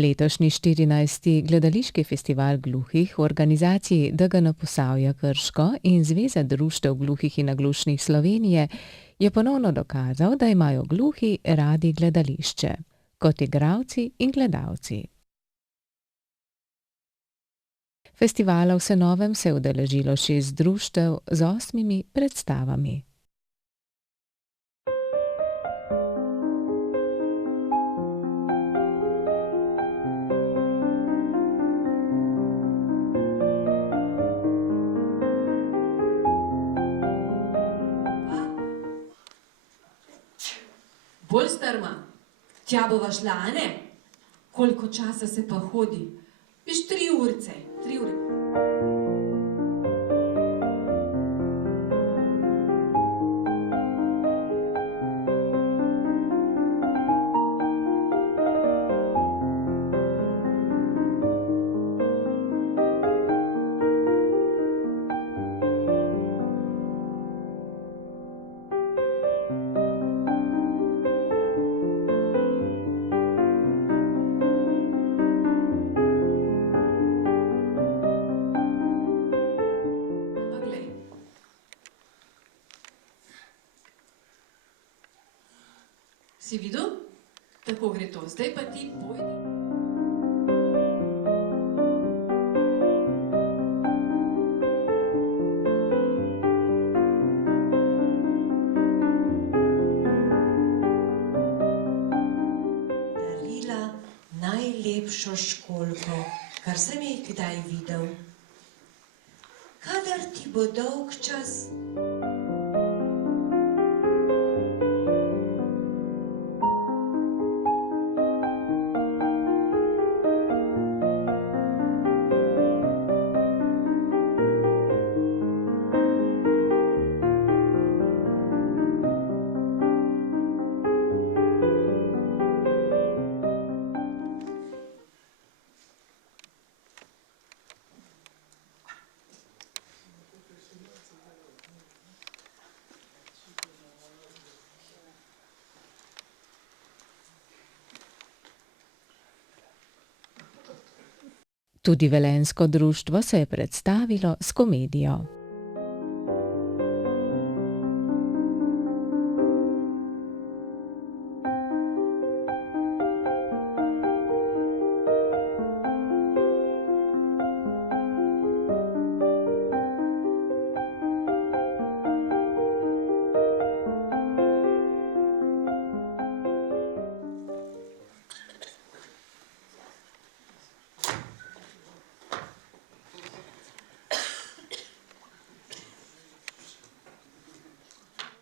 Letošnji 14. gledališki festival gluhih v organizaciji DGN Posavje Krško in Zveza društev gluhih in naglušnih Slovenije je ponovno dokazal, da imajo gluhi radi gledališče, kot igralci in gledalci. Festivala v Senovem se je udeležilo 6 društev z 8 predstavami. Bolj strma. Tja bova šla, a ne? Koliko časa se pa hodi? Viš 3 urce, 3 ure. Si videl? Tako gre to. Zdaj pa ti pojdi. Darila najlepšo školjko, kar sem jih kdaj videl. Kadar ti bo dolg čas, Tudi velenjsko društvo se je predstavilo s komedijo.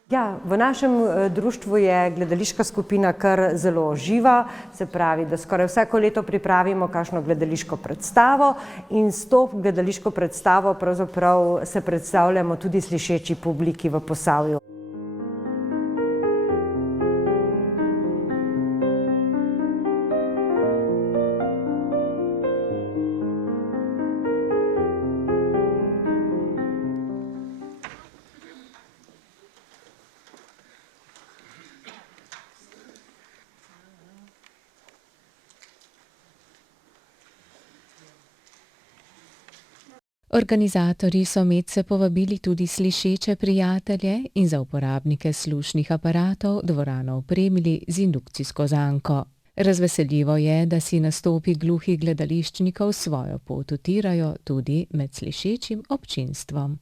Ja, v našem društvu je gledališka skupina kar zelo živa, se pravi, da skoraj vsako leto pripravimo kakšno gledališko predstavo in s to gledališko predstavo pravzaprav se predstavljamo tudi slišeči publiki v Posavju. Organizatorji so medse povabili tudi slišeče prijatelje in za uporabnike slušnih aparatov dvorano opremili z indukcijsko zanko. Razveseljivo je, da si nastopi gluhih gledališčnikov svojo pot utirajo tudi med slišečim občinstvom.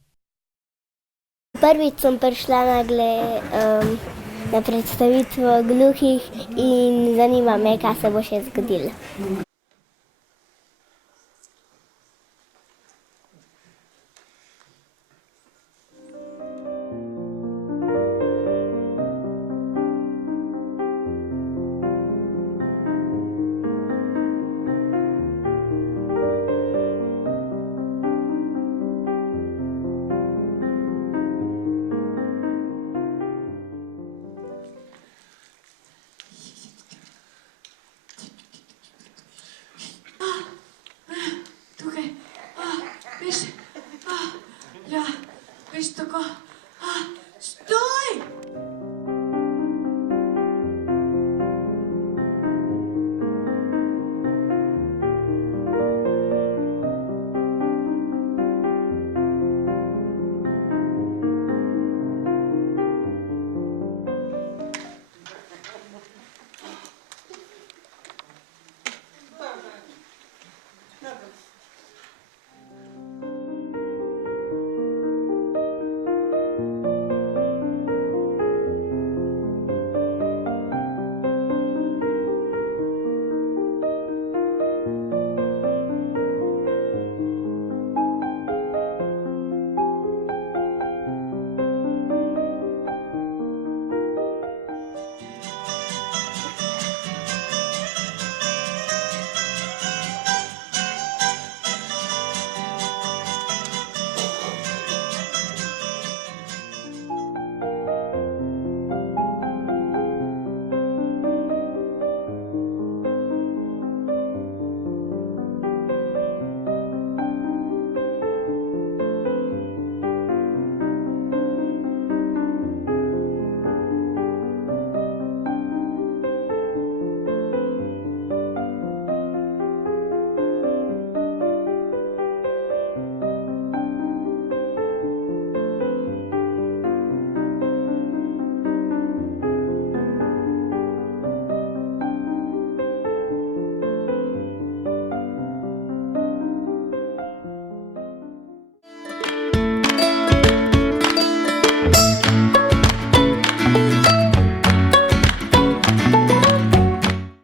Prvič sem prišla na predstavitev gluhih in zanima me, kaj se bo še zgodilo. Veš, ja, veš tako.